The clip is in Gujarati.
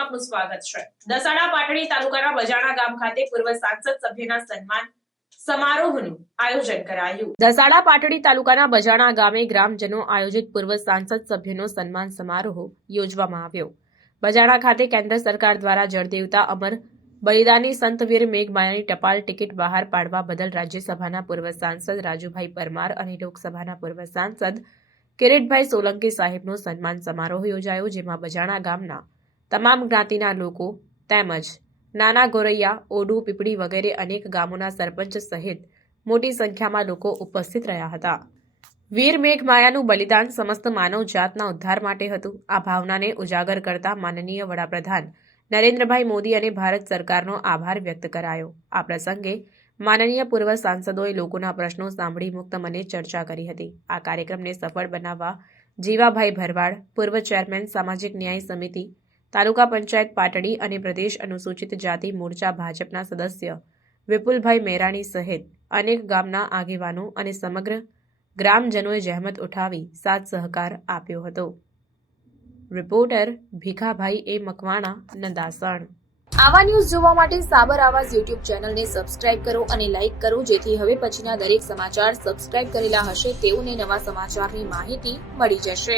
આપનું સ્વાગત છે. દસાડા પાટડી તાલુકાના બજાણા ગામ ખાતે પૂર્વ સાંસદ સભ્યના સન્માન સમારોહનું આયોજન કરાયું. દસાડા પાટડી તાલુકાના બજાણા ગામે ગ્રામજનો આયોજિત પૂર્વ સાંસદ સભ્યનો સન્માન સમારોહ યોજવામાં આવ્યો. બજાણા ખાતે કેન્દ્ર સરકાર દ્વારા જળદેવતા અમર બલિદાની સંતવીર મેઘમાયાની ટપાલ ટિકિટ બહાર પાડવા બદલ રાજ્યસભાના પૂર્વ સાંસદ રાજુભાઈ પરમાર અને લોકસભાના પૂર્વ સાંસદ કિરીટભાઈ સોલંકી સાહેબનો સન્માન સમારોહ યોજાયો, જેમાં બજાણા ગામના તમામ જ્ઞાતિના લોકો તેમજ નાના ગોરૈયા, ઓડુ, પીપળી વગેરે અનેક ગામોના સરપંચ સહિત મોટી સંખ્યામાં લોકો ઉપસ્થિત રહ્યા હતા. વીર મેઘમાયાનું બલિદાન સમસ્ત માનવ જાતના ઉદ્ધાર માટે હતું. આ ભાવનાને ઉજાગર કરતા માનનીય વડાપ્રધાન નરેન્દ્રભાઈ મોદી અને ભારત સરકારનો આભાર વ્યક્ત કરાયો. આ પ્રસંગે માનનીય પૂર્વ સાંસદોએ લોકોના પ્રશ્નો સાંભળી મુક્ત મને ચર્ચા કરી હતી. આ કાર્યક્રમને સફળ બનાવવા જીવાભાઈ ભરવાડ, પૂર્વ ચેરમેન સામાજિક ન્યાય સમિતિ તાલુકા પંચાયત પાટડી અને પ્રદેશ અનુસૂચિત જાતિ મોરચા ભાજપના સદસ્ય વિપુલભાઈ મેરાણી સહિત અનેક ગામના આગેવાનો અને સમગ્ર ગ્રામજનોએ જહેમત ઉઠાવી સાથ સહકાર આપ્યો હતો. Reporter Bhikhabhai A Makwana, Nandasan. આવા ન્યૂઝ જોવા માટે સાબર આવાજ યુટ્યુબ ચેનલને સબસ્ક્રાઇબ કરો અને લાઇક કરો, જેથી હવે પછીના દરેક સમાચાર સબસ્ક્રાઇબ કરેલા હશે તેઓને નવા સમાચારની માહિતી મળી જશે.